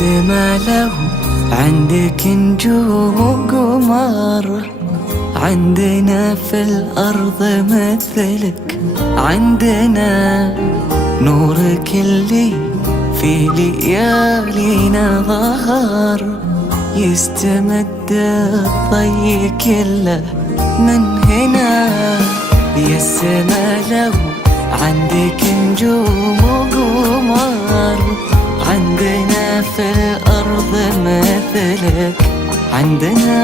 السما لو عندك نجوم وقمر، عندنا في الأرض مثلك، عندنا نورك اللي في ليالينا ظهر، يستمد الضي كله من هنا. يا السما لو عندك نجوم وقمر، عندنا في الأرض مثلك، عندنا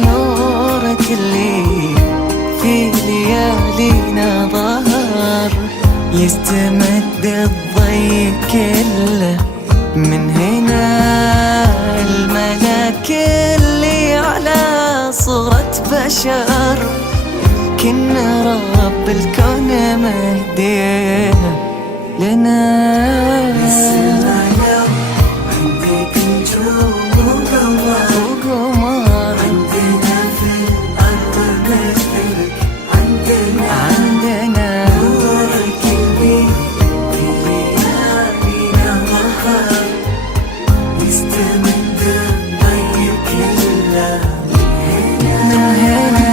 نورك اللي في ليالينا ظهر، يستمد الضي كله من هنا. الملاك اللي على صورة بشر، كنا رب الكون مهديها لنا. السما لو عندك نجوم وقمر، عندنا في الأرض مثلك، عندنا نورك اللي في ليالينا ظهر، يستمد الضي كله من هنا.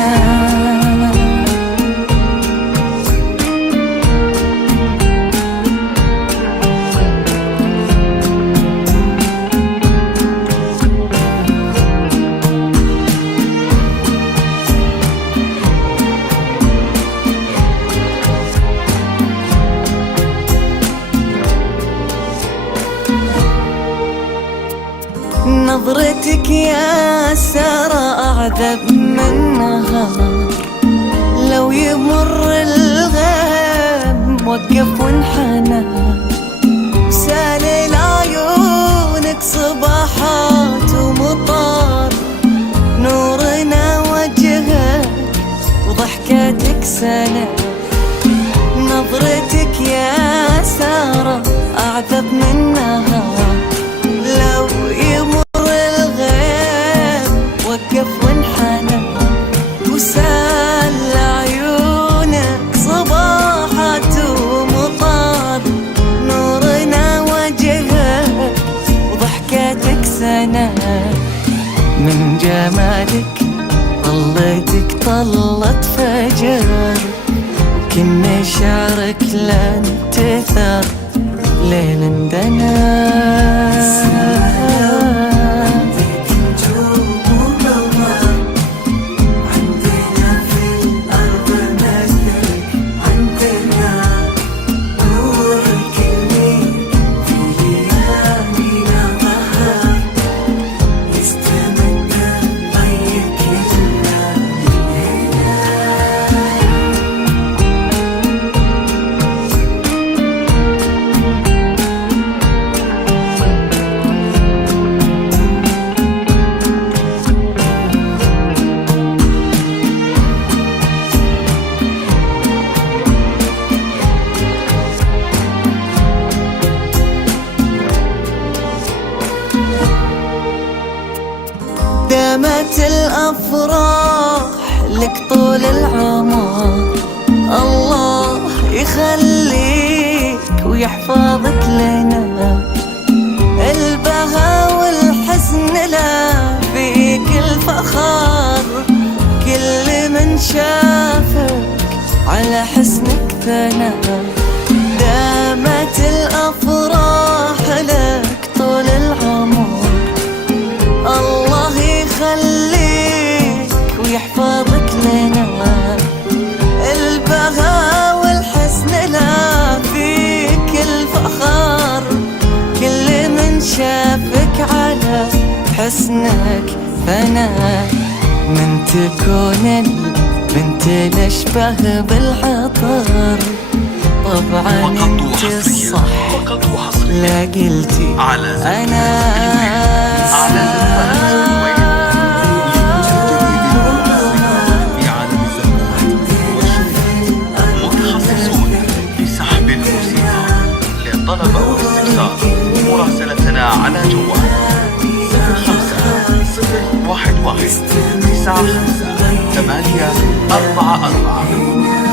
نظرتك يا سارة أعذب من نهار، لو يمر الغيم وقف وانحنى، سال عيونك صباحات ومطار، نورنا وجهك وضحكتك سنة. نظرتك يا سارة أعذب من نهار، لو يمر الغيم وقف وانحنى، وسال عيونك صباحات ومطار، نورنا وجهك وضحكتك سنة. من جمالك طلتك طلت فجر، وكنا شعرك لن تثر ليل اندنا. دامت الأفراح لك طول العمر، الله يخليك ويحفظك لنا. البهاء والحزن لا فيك الفخار، كل من شافك على حسنك ثنى. دامت الأفراح لك طول العمر، الله يخليك ويحفظك لنا. البهاء والحسن لا فيك الفخار، كل من شافك على حسنك فنا. من تكون البنت الأشبه بالعطر، طبعا انت الصح لا قلتي أنا. طلب واستفسار مراسلتنا على جوال 05 011 95 844.